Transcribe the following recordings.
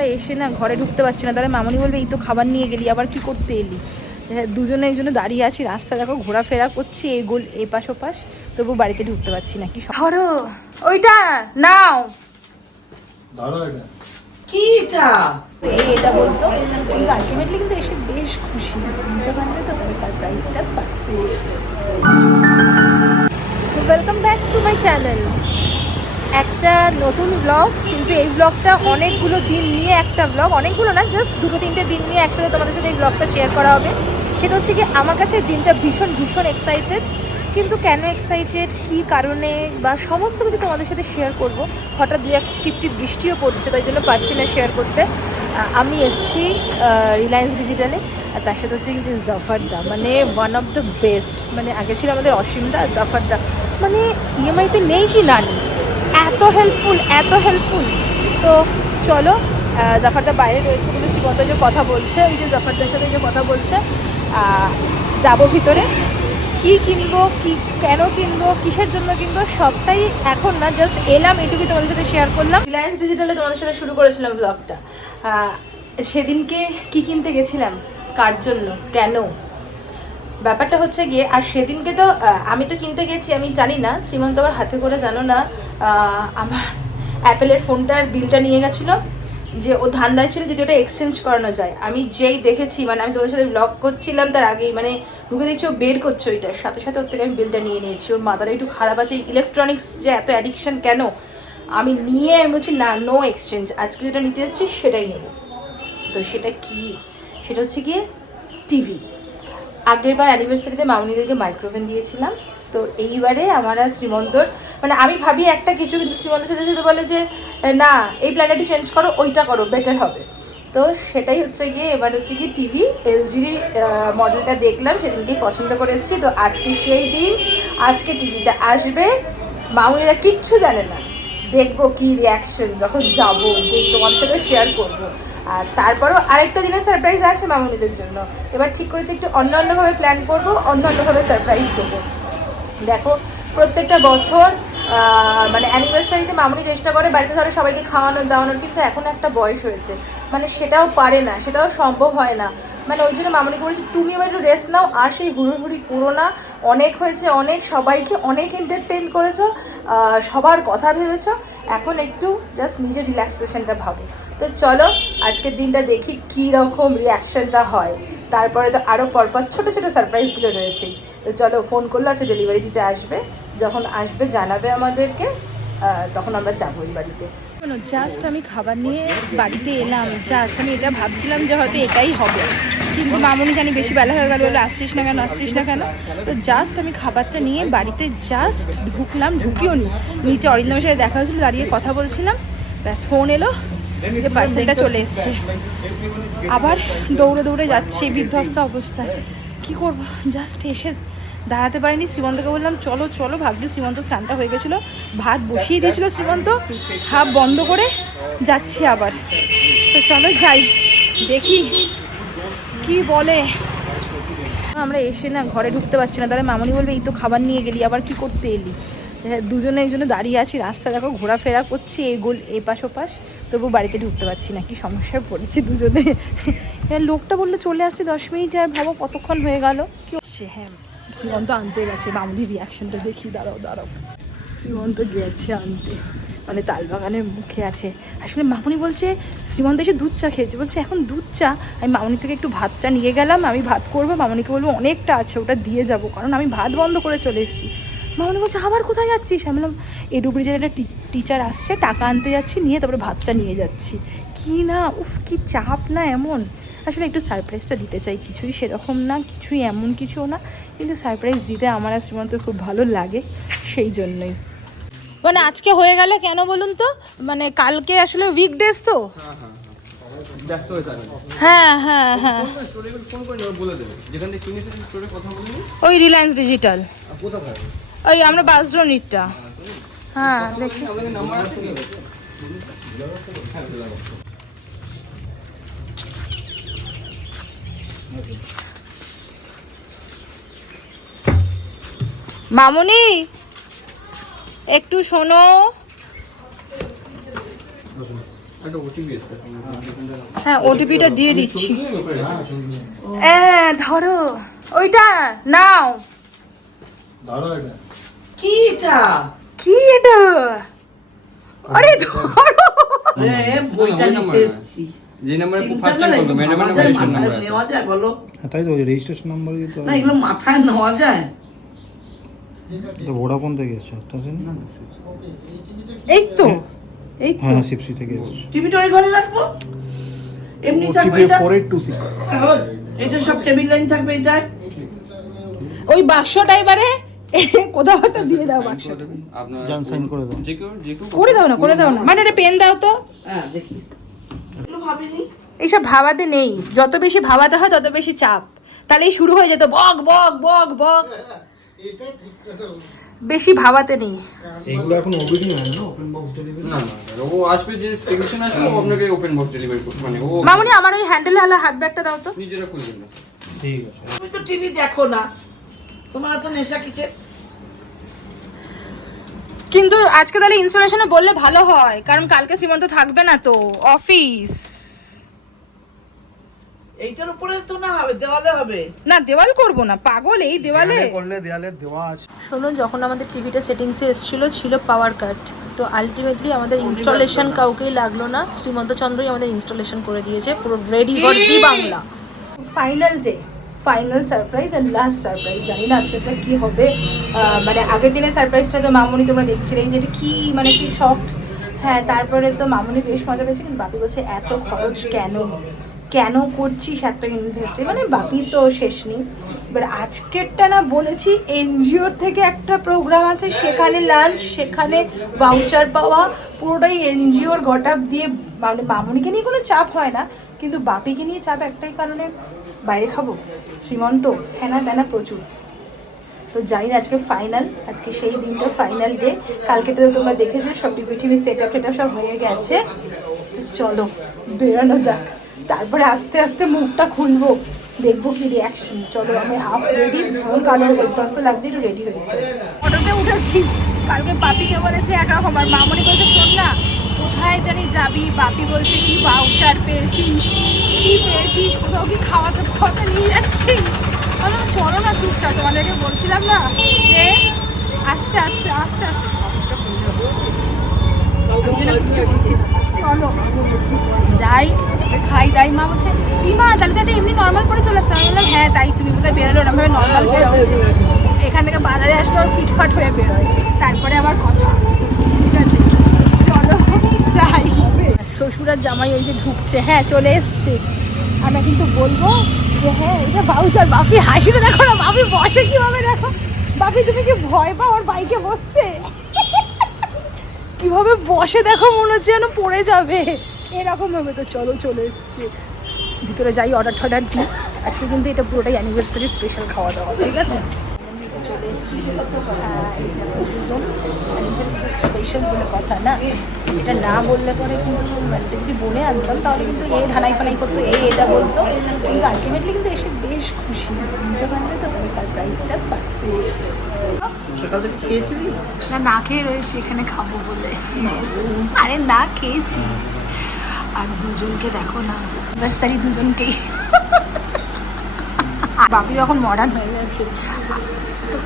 আমরা এসে না ঘরে ঢুকতে পারছি না, তাহলে মামনি বলবে এই তো খাবার নিয়ে গেলি, আবার কি করতে এলি। দুজনে একজনে দাঁড়িয়ে আছি, রাস্তা দেখো ঘোরাফেরা করছি এগোল এপাশ ওপাশ, তবু বাড়িতে ঢুকতে পারছি না। কি ধরো ওইটা নাও, কি এটা বলতো, কিন্তু আলটিমেটলি কিন্তু এসে বেশ খুশি, বুঝতে পারলে তো, সারপ্রাইজটা success. Welcome back to my channel. একটা নতুন ব্লগ, কিন্তু এই ব্লগটা অনেকগুলো দিন নিয়ে একটা ব্লগ, অনেকগুলো না, জাস্ট 2-3টে দিন নিয়ে একসাথে তোমাদের সাথে এই ব্লগটা শেয়ার করা হবে। সেটা হচ্ছে কি, আমার কাছে দিনটা ভীষণ ভীষণ এক্সাইটেড, কিন্তু কেন এক্সাইটেড, কী কারণে বা সমস্ত কিছু তোমাদের সাথে শেয়ার করব। হঠাৎ 2-1 টিপ বৃষ্টিও পড়ছে, তাই জন্য পারছি না শেয়ার করতে। আমি এসেছি রিলায়েন্স ডিজিটালে, আর তার সাথে হচ্ছে কি যে জাফরদা, মানে ওয়ান অফ দ্য বেস্ট, মানে আগে ছিল আমাদের অসীমদা, জাফরদা মানে ইএমআইতে নেই কি না নেই, এত হেল্পফুল। তো চলো, জাফরদা বাইরে রয়েছে বলে শ্রীমন্ত যে কথা বলছে, ওই যে জাফরদার সাথে যে কথা বলছে, যাবো ভিতরে। কী কিনবো, কেন কিনবো, কিসের জন্য কিনবো, সবটাই এখন না, জাস্ট এলাম এইটুকুই তোমাদের সাথে শেয়ার করলাম। রিলায়েন্স ডিজিটালে তোমাদের সাথে শুরু করেছিলাম ব্লগটা। সেদিনকে কি কিনতে গেছিলাম, কার জন্য, কেন, ব্যাপারটা হচ্ছে গিয়ে, আর সেদিনকে তো আমি তো কিনতে গেছি, আমি জানি না শ্রীমন্ত আবার হাতে করে, জানো না, আমার অ্যাপেলের ফোনটার বিলটা নিয়ে গেছিলো, যে ও ধান্দায় ছিল যদি ওটা এক্সচেঞ্জ করানো যায়। আমি যেই দেখেছি, মানে আমি তোমাদের সাথে ব্লগ করছিলাম তার আগেই, মানে ঢুকে দেখছি ও বের করছে ওইটার সাথে সাথে, ওর থেকে আমি বিলটা নিয়ে নিয়েছি। ওর মাথাটা একটু খারাপ আছে, ইলেকট্রনিক্স যে এত অ্যাডিকশন কেন, আমি নিয়ে আমি বলছি না, নো এক্সচেঞ্জ, আজকে যেটা নিতে এসেছি সেটাই নেব। তো সেটা কি, সেটা হচ্ছে গিয়ে টিভি। আগের বার অ্যানিভার্সারিতে মামনিদেরকে মাইক্রোওভেন দিয়েছিলাম, তো এইবারে আমার আর শ্রীমন্তর, মানে আমি ভাবি একটা কিছু, কিন্তু শ্রীমন্তের সাথে সাথে বলে যে না, এই প্ল্যানটা চেঞ্জ করো, ওইটা করো, বেটার হবে। তো সেটাই হচ্ছে গিয়ে, এবার হচ্ছে কি টিভি এলজির মডেলটা দেখলাম, সেদিনকেই পছন্দ করে এসেছি। তো আজকে সেই দিন, আজকে টিভিটা আসবে, মামনিরা কিচ্ছু জানে না, দেখবো কি রিয়াকশন যখন যাবো, যে তোমার সাথে শেয়ার করবো। আর তারপরও আরেকটা দিনের সারপ্রাইজ আছে মামনিদের জন্য, এবার ঠিক করেছি একটু অন্যভাবে প্ল্যান করবো, অন্যভাবে সারপ্রাইজ দেবো। দেখো, প্রত্যেকটা বছর মানে অ্যানিভার্সারিতে মামনি চেষ্টা করে বাড়িতে ধরে সবাইকে খাওয়ানোর দাওয়ানোর, কিন্তু এখন একটা বয়স হয়েছে, মানে সেটাও পারে না, সেটাও সম্ভব হয় না। মানে ওই জন্য মামনিকে বলেছি তুমি এবার একটু রেস্ট নাও, আর সেই হুড়োহুড়ি করো না, অনেক হয়েছে, অনেক সবাইকে অনেক এন্টারটেইন করেছো, সবার কথা ভেবেছো, এখন একটু জাস্ট নিজের রিল্যাক্সেশনটা ভাবো। তো চলো আজকের দিনটা দেখি কী রকম রিয়াকশানটা হয়, তারপরে তো আরও পরপর ছোটো ছোটো সারপ্রাইজগুলো রয়েছেই। তো চলো, ফোন করলো, আচ্ছা ডেলিভারি দিতে আসবে, যখন আসবে জানাবে আমাদেরকে, তখন আমরা যাবো ওই বাড়িতে। জাস্ট আমি খাবার নিয়ে বাড়িতে এলাম, জাস্ট আমি এটা ভাবছিলাম যে হয়তো এটাই হবে, কিন্তু মামনি জানি বেশি বেলা হয়ে গেল, বলে আসছিস না কেন। তো জাস্ট আমি খাবারটা নিয়ে বাড়িতে জাস্ট ঢুকলাম, ঢুকিও নি, নিচে অরিন্দমের সাথে দেখা হয়েছিল, দাঁড়িয়ে কথা বলছিলাম, ব্যাস ফোন এলো যে পার্সেলটা চলে এসছে। আবার দৌড়ে দৌড়ে যাচ্ছি বিধ্বস্ত অবস্থায়, কি করবো, জাস্ট এসে দাঁড়াতে পারিনি। শ্রীমন্তকে বললাম চলো চলো, ভাগ্যে শ্রীমন্ত স্নানটা হয়ে গেছিলো, ভাত বসিয়ে দিয়েছিল শ্রীমন্ত, হাফ বন্ধ করে যাচ্ছি আবার। তো চলো যাই, দেখি কি বলে। আমরা এসে না ঘরে ঢুকতে পারছি না, তাহলে মামনি বলবে এই তো খাবার নিয়ে গেলি, আবার কি করতে এলি। দুজনে একজনে দাঁড়িয়ে আছি, রাস্তা দেখো ঘোরাফেরা করছি এপাশ ওপাশ, তবু বাড়িতে ঢুকতে পারছি না, কি সমস্যায় পড়েছি দুজনে। এবার লোকটা বললে চলে আসছে 10 মিনিট, আর ভাবো কতক্ষণ হয়ে গেল। কি হচ্ছে, হ্যাঁ শ্রীমন্ত আনতে গেছে, মামনির রিয়াকশনটা দেখি, দাঁড়াও, শ্রীমন্ত গেছে আনতে, মানে তালবাগানের মুখে আছে। আসলে মামনি বলছে শ্রীমন্ত এসে দুধ চা খেয়েছে, বলছে এখন দুধ চা, আমি মামনি থেকে একটু ভাতটা নিয়ে গেলাম, আমি ভাত করবো, মামনিকে বলবো অনেকটা আছে ওটা দিয়ে যাবো, কারণ আমি ভাত বন্ধ করে চলে এসেছি। মামনি বলছে আবার কোথায় যাচ্ছিস, আমি বললাম এডু ব্রিজের একটা টিচার আসছে, টাকা আনতে যাচ্ছি, নিয়ে তারপরে ভাতটা নিয়ে যাচ্ছি। কি না, উফ কি চাপ না এমন। আসলে একটু সারপ্রাইজটা দিতে চাই, কিছুই সেরকম না, কিছুই এমন কিছুও না, কিন্তু সারপ্রাইজ দিতে আমার আর শ্রীমন্ত খুব ভালো লাগে, সেই জন্যই। মানে আজকে হয়ে গেল কেন বলুন তো, মানে কালকে আসলে উইকডেজ তো, হ্যাঁ ওই রিলায়েন্স ডিজিটাল, ওই আমরা বাসড্রোনিটটা, হ্যাঁ দেখি। মামনি একটু শোনো, হ্যাঁ ওটিপিটা দিয়ে দিচ্ছি। ধরো ওইটা নাও। কি এটা? কি এটা? আরে ধরো। বইটা নিতে এসেছি। যে নাম্বারে ফার্স্ট টাইম বলতো ম্যাডামের নাম্বার রেজিস্ট্রেশন নাম্বার আছে। নেওয়া যায় বলো? তাই তো রেজিস্ট্রেশন নাম্বার দিতে না এগুলো মাথায় নেওয়া যায়? তো ভোডাফোন থেকে এসেছে আপনার জন্য? এই তো এই তো হ্যাঁ সিপসি থেকে এসেছে। টিভিটা ওই ঘরে রাখবো? এমনি থাকবে এটা? 4826 এটা সব কেবিল লাইন থাকবে এটা? ওই বাক্সটা এবারে কোথাও একটা দিয়ে দাও বাক্সটা। আপনার জান সাইন করে দাও। যে কেউ করে দাও না মানে একটা পেন দাও তো। হ্যাঁ দেখি। এগুলো ভাবিনি। এইসব ভাবাতে নেই, যত বেশি ভাবাতে হয় তত বেশি চাপ, তাহলেই শুরু হয়ে যেত বক বক বক বক। বেশি ভাবাতে নেই। এগুলো এখন ওবিডি হয় না, ওপেন বক্স ডেলিভারি। না ও আসবে, যে টেকনিশিয়ান আসবে ও আপনাকে ওপেন বক্স ডেলিভারি করবে, মানে ও মামুনি আমার ওই হ্যান্ডেল আলা হাত ব্যাগটা দাও তো। নিজেরা খুলবেন না। ঠিক আছে। তুমি তো টিভি দেখো না, তোমার তো নেশা কিসের? কিন্তু আজকে তাহলে ইনস্টলেশনে বললে ভালো হয়, কারণ কালকে সীমন্ত থাকবে না তো অফিস। এইটার উপরে তো না হবে, দেওয়ালে হবে। না দেওয়াল করব না পাগল, এই দেওয়ালে করলে দেয়ালে দেওয়া আছে। শুনুন, যখন আমাদের টিভিটা সেটিংসে এসেছিলো ছিল পাওয়ার কাট, তো আলটিমেটলি আমাদের ইনস্টলেশন কাউকেই লাগলো না, শ্রীমন্ত চন্দ্রই আমাদের ইনস্টলেশন করে দিয়েছে, পুরো ready for G Bangla. Final day, final surprise and last surprise. জানি না আজকেটা কী হবে। মানে আগের দিনের সারপ্রাইজটা তো মামুনি তোমরা দেখছিলে, যে এটা কী মানে কি শখ। হ্যাঁ তারপরে তো মামুনি বেশ মজা পেয়েছে, কিন্তু বাপি বলছে এত খরচ কেন, কেন করছিস এত ইনভেস্টে, মানে বাপি তো শেষ নেই। এবার আজকেরটা না বলেছি এনজিওর থেকে একটা প্রোগ্রাম আছে, সেখানে লাঞ্চ, সেখানে ভাউচার পাওয়া, পুরোটাই এনজিওর গটাপ দিয়ে। মানে মামুনিকে নিয়ে কোনো চাপ হয় না, কিন্তু বাপিকে নিয়ে চাপ একটাই কারণে, বাইরে খাবো, শ্রীমন্ত, হ্যানা ত্যানা প্রচুর। তো জানি না আজকে ফাইনাল, আজকে সেই দিনটা ফাইনাল ডে। কালকেটা তো তোমরা দেখেছো সব TV set up TET up সব হয়ে গেছে। তো চলো বেরোনো যাক, তারপরে আস্তে আস্তে মুখটা খুলবো, দেখবো কি রিয়াকশন। চলো আমি হাফ রেডি, ভীষণ কালো দস্ত লাগছে, একটু রেডি হয়েছে। অটোতে উঠেছি, কালকে বাপিকে বলেছে একরকম, আর মামনি বলছে শোন না কোথায় জানি যাবি, বাপি বলছে কি ভাউচার পেয়েছিস, কি পেয়েছিস, কোথাও কি খাওয়াতে খাওয়াতে নিয়ে যাচ্ছিস। বললাম চলো না চুপচাপ, তোমাদেরকে বলছিলাম না যে আস্তে আস্তে আস্তে আস্তে সবটা বলে যাবো। চলো যাই খাই দাই। মা বলছে কি মা তাহলে তো এটা এমনি নর্মাল করে চলে আসতে। আমি বললাম হ্যাঁ তাই, তুমি বোধহয় বেরোলে ওরকমভাবে নর্মাল বেরো, এখান থেকে বাজারে আসলে ওর ফিটফাট হয়ে বেরোয়, তারপরে আবার কথা। ঠিক আছে চলো যাই। শ্বশুর আর জামাই ওই যে ঢুকছে, হ্যাঁ চলে এসছে। আমরা কিন্তু বলবো যে হ্যাঁ এটা ভাউচার। বাপি হাসিটা দেখো না, বাপি বসে কিভাবে দেখো। বাপি তুমি কি ভয় পাও ওর বাইকে বসতে? কিভাবে বসে দেখো, মনে হচ্ছে যেন পড়ে যাবে এরকম ভাবে। তো চলো চলে এসছে, ভিতরে যাই, অর্ডার টর্ডার দিই। আজকে কিন্তু এটা পুরোটাই অ্যানিভার্সারি স্পেশাল খাওয়া দাওয়া, ঠিক আছে। চলে এসছি, দুজন অ্যানিভার্সারি স্পেশাল বলে কথা না, এটা না বললে পরে কিন্তু এটা যদি বলে আনতাম তাহলে কিন্তু এ ধানাই পানাই করতো, এটা বলতো, কিন্তু আলটিমেটলি কিন্তু এসে বেশ খুশি, বুঝতে পারলে তো, তাহলে সারপ্রাইজটা সাকসেস। সকাল থেকে খেয়েছিলি? না না খেয়ে রয়েছি, এখানে খাবো বলে। আরে না খেয়েছি। আর দুজনকে দেখো না, অ্যানিভার্সারি দুজনকেই। বাপি যখন মডার্ন হয়ে যাচ্ছে, তো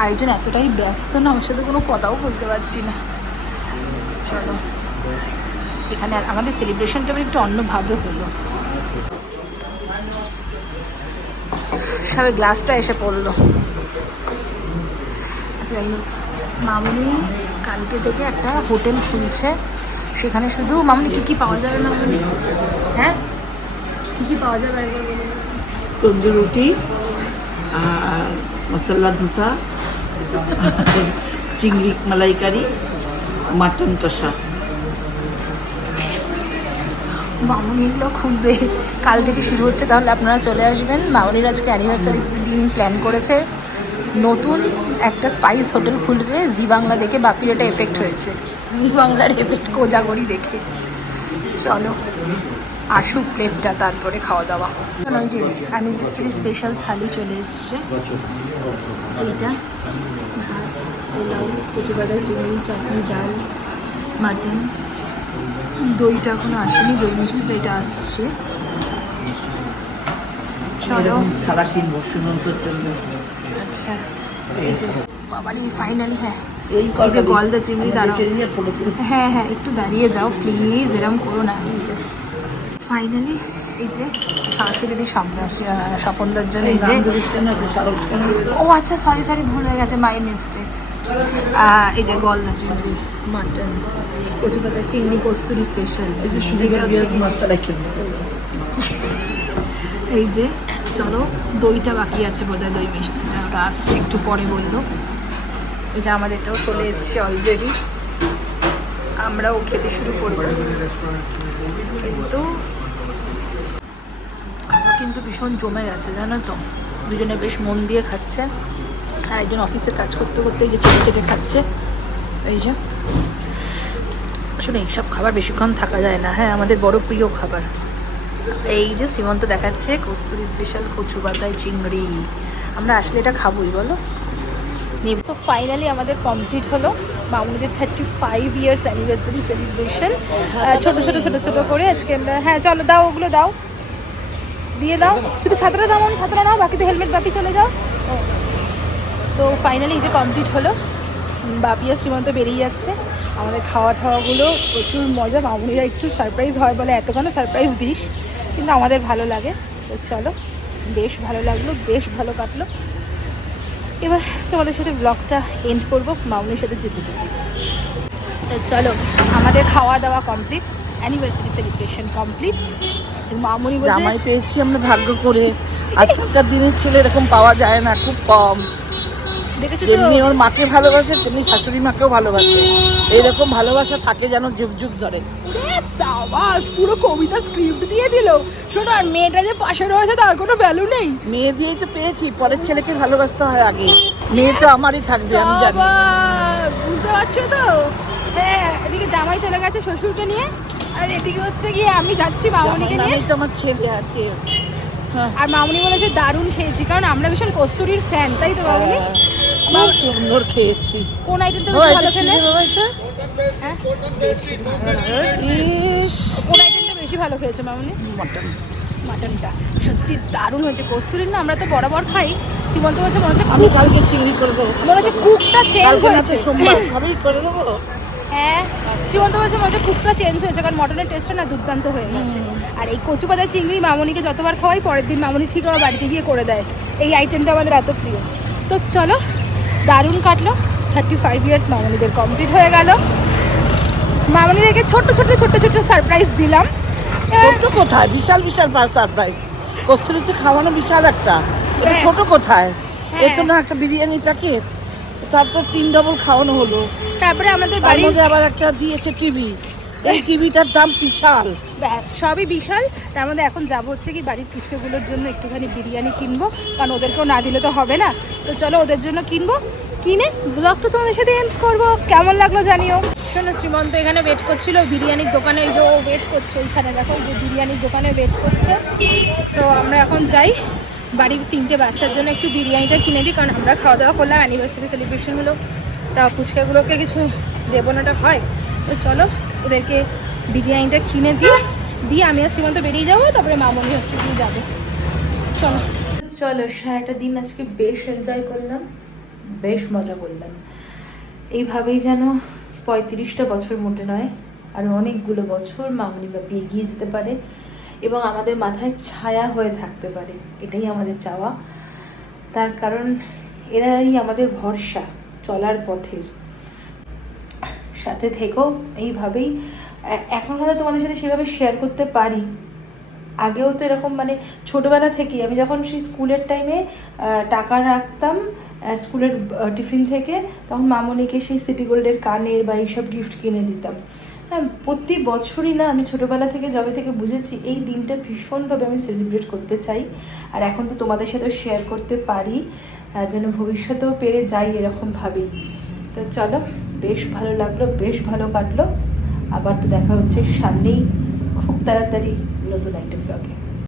আরেকজন এতটাই ব্যস্ত না, ওর সাথে কোনো কথাও বলতে পারছি না। চলো এখানে আমাদের সেলিব্রেশনটা একটু অন্যভাবে হলো। সবে গ্লাসটা এসে পড়লো। আচ্ছা যাই হোক, মামুনি কালকে থেকে একটা হোটেল খুলছে, সেখানে শুধু মামুনি কী কী পাওয়া যাবে মামুনি? হ্যাঁ কী কী পাওয়া যাবে একবার বলুন। তন্দুর রুটি আর মশলা ধোসা, চিংড়ি মালাইকারি, মাটন কষা। মামুনি এগুলো খুলবে, কাল থেকে শুরু হচ্ছে, তাহলে আপনারা চলে আসবেন। মামুনির আজকে অ্যানিভার্সারি দিন প্ল্যান করেছে, নতুন একটা স্পাইস হোটেল খুলবে। জি বাংলা দেখে বাপির এটা এফেক্ট হয়েছে, জি বাংলার এফেক্ট কোজাগরি দেখে। চলো আসুক প্লেটটা, তারপরে খাওয়া দাওয়া। ওই যে অ্যানিভার্সারি স্পেশাল থালি চলে এসছে, এইটা ভাত, পোলাও, কচু পাতা, চিংড়ি, চাটনি, ডাল, মাটন, দইটা এখনো আসেনি, দই মিষ্টিটা এটা আসছে। চলো এরকম ছাড়া কিনবো সুমন্তর জন্য। আচ্ছা এই যে বাবারি ফাইনালি, হ্যাঁ এই এই যে গলদা চিংড়ি, দাঁড়াও ফটো তুলে হ্যাঁ হ্যাঁ একটু দাঁড়িয়ে যাও প্লিজ, এরম করো না। এই যে ফাইনালি এই যে সরাসরি স্বপনদার জন্য এই যে, ও আচ্ছা সরি সরি ভুল হয়ে গেছে, মাই মিস্টেক। এই যে গলদা চিংড়ি, মাটন, কচু পাতা চিংড়ি, কস্তুরি স্পেশাল। মাছটা রেখে দিচ্ছে। এই যে চলো দইটা বাকি আছে বোধহয়, দই মিষ্টিটা ওটা আসছে একটু পরে বললো। এই যে আমাদেরটাও চলে এসছে অলরেডি, আমরাও খেতে শুরু করবো। কিন্তু ভীষণ জমে গেছে জানো তো, দুজনে বেশ মন দিয়ে খাচ্ছে। আর একজন অফিসের কাজ করতে করতে এই যে চেটে চেটে খাচ্ছে। এই যে আসলে এইসব খাবার বেশিক্ষণ থাকা যায় না, হ্যাঁ আমাদের বড় প্রিয় খাবার। এই যে শ্রীমন্ত দেখাচ্ছে কস্তুরি স্পেশাল কচু পাতায় চিংড়ি, আমরা আসলে এটা খাবোই বলো। সো ফাইনালি আমাদের কমপ্লিট হলো মামুনিদের 35 ইয়ার্স অ্যানিভার্সারি সেলিব্রেশন। ছোট ছোট ছোট ছোট করে আজকে আমরা, হ্যাঁ চলো দাও ওগুলো দাও, দিয়ে দাও, শুধু ছাত্রা দাও, মানে ছাত্রা নাও, বাকি তো হেলমেট বাপি চলে যাও। তো ফাইনালি এই যে কমপ্লিট হলো, বাপি আর শ্রীমন্ত বেরিয়ে যাচ্ছে। আমাদের খাওয়া টাওয়াগুলো প্রচুর মজা, মামুনিরা একটু সারপ্রাইজ হয় বলে এত কেন সারপ্রাইজ দিস, কিন্তু আমাদের ভালো লাগে। তো চলো বেশ ভালো লাগলো, বেশ ভালো কাটলো। এবার তোমাদের সাথে ব্লগটা এন্ড করবো মামুনির সাথে যেতে যেতে। তো চলো আমাদের খাওয়া দাওয়া কমপ্লিট, অ্যানিভার্সারি সেলিব্রেশন কমপ্লিট। মামুনি বলছে জামাই পেয়েছি আমরা ভাগ্য করে, আজকালকার দিনের ছেলে এরকম পাওয়া যায় না, খুব কম। দেখেছো তো, যেমনি ওর মাকে ভালোবাসে তেমনি শাশুড়ি মাকেও ভালোবাসে, এইরকম ভালোবাসা থাকে যেন যুগ যুগ ধরে। সাবাস, পুরো কবিতা স্ক্রিপ্ট দিয়ে দিল। শোনো, আর মেয়েটা যে পাশে রয়েছে তার কোনো ভ্যালু নেই। মেয়ে দিয়েই তো পেয়েছি, পরের ছেলেকে ভালোবাসতে হয় আগে, মেয়ে তো আমারই থাকবে আমি জানি। সাবাস, বুঝতে পারছো তো? হ্যাঁ, এদিকে জামাই চলে গেছে শ্বশুরকে নিয়ে, আর এদিকে হচ্ছে গিয়ে আমি যাচ্ছি মামুনিকে নিয়ে। তো আমার ছেলে আর কে। আর মামুনি বলেছে দারুণ খেয়েছি, কারণ আমরা ভীষণ কস্তুরির ফ্যান, তাই তো মামুনি? খুব সুন্দর খেয়েছি। কোন আইটেমটা বেশি ভালো খেলে? হ্যাঁ, ইস, কোন আইটেমটা বেশি ভালো খেয়েছে মামুনি? মটন। মাটনটা সত্যি দারুণ হয়েছে। কস্তুরির না আমরা তো বরাবর খাই, শ্রীমন্ত বলছে মনে হচ্ছে আমি কালকে চিংড়ি করে দেবো, মনে হচ্ছে কুকটা চেঞ্জ কালকে না তো হয়েছে। সোমবার ঘরেই করে দেবো। হ্যাঁ, শ্রীমন্ত বলছে মনে হচ্ছে কুকটা চেঞ্জ হয়েছে, কারণ মটনের টেস্টটা না দুর্দান্ত হয়ে গেছে। আর এই কচু পাতা চিংড়ি মামুনিকে যতবার খাওয়াই পরের দিন মামুনি ঠিক আমার বাড়িতে গিয়ে করে দেয়। এই আইটেমটা আমাদের এত প্রিয়। তো চলো, দারুণ কাটলো। 35 ইয়ার্স মামুনিদের কমপ্লিট হয়ে গেল। মামুনিদেরকে ছোট্ট ছোট্ট ছোট্ট ছোট্ট সারপ্রাইজ দিলাম। ছোট কোথায়, বিশাল বিশাল সারপ্রাইজ। কস্তুরিতে খাওয়ানো বিশাল একটা, এটা Yes. ছোট কোথায়? হ্যাঁ। এ তো না একটা বিরিয়ানি প্যাকেট, তারপর 3 ডবল খাওয়ানো হলো। তারপরে আমাদের তার বাড়ির মধ্যে আবার একটা দিয়েছে টিভি, এই টিভিটার দাম বিশাল। ব্যাস সবই বিশাল। তার মধ্যে এখন যাবো হচ্ছে কি বাড়ির পুচকেগুলোর জন্য একটুখানি বিরিয়ানি কিনবো, কারণ ওদেরকেও না দিলে তো হবে না। তো চলো ওদের জন্য কিনবো, কিনে ব্লগটা তোমাদের সাথে এন্ড করবো। কেমন লাগলো জানিও। শোনো, শ্রীমন্ত এখানে ওয়েট করছিল বিরিয়ানির দোকানে, এই যে ও ওয়েট করছে ওইখানে, দেখো ওই যে বিরিয়ানির দোকানে ওয়েট করছে। তো আমরা এখন যাই বাড়ির 3টে বাচ্চার জন্য একটু বিরিয়ানিটা কিনে দিই, কারণ আমরা খাওয়া দাওয়া করলাম, অ্যানিভার্সারি সেলিব্রেশন হলো, তা পুচকাগুলোকে কিছু দেবো নাটা হয়। তো চলো ওদেরকে বিরিয়ানিটা কিনে দিয়ে আমি আর শ্রীমন্ত বেরিয়ে যাবো, তারপরে মামনি হচ্ছে দিয়ে যাবে। চলো চলো, সারাটা দিন আজকে বেশ এনজয় করলাম, বেশ মজা করলাম। এইভাবেই যেন 35টা বছর মোটে নয়, আর অনেকগুলো বছর মামনি বাপি এগিয়ে যেতে পারে এবং আমাদের মাথায় ছায়া হয়ে থাকতে পারে, এটাই আমাদের চাওয়া। তার কারণ এরাই আমাদের ভরসা চলার পথের। সাথে থেকেও এইভাবেই। এখন হয়তো তোমাদের সাথে সেভাবে শেয়ার করতে পারি, আগেও তো এরকম মানে ছোটোবেলা থেকেই আমি যখন সেই স্কুলের টাইমে টাকা রাখতাম স্কুলের টিফিন থেকে, তখন মামনিকে সেই সিটি গোল্ডের কানের বা এইসব গিফট কিনে দিতাম। হ্যাঁ, প্রতি বছরই না আমি ছোটোবেলা থেকে যবে থেকে বুঝেছি এই দিনটা ভীষণভাবে আমি সেলিব্রেট করতে চাই। আর এখন তো তোমাদের সাথেও শেয়ার করতে পারি, যেন ভবিষ্যতেও পেরে যাই এরকমভাবেই। তো চলো, বেশ ভালো লাগলো, বেশ ভালো কাটলো। আবার তো দেখা হচ্ছে সামনেই খুব তাড়াতাড়ি নতুন একটা ব্লগে।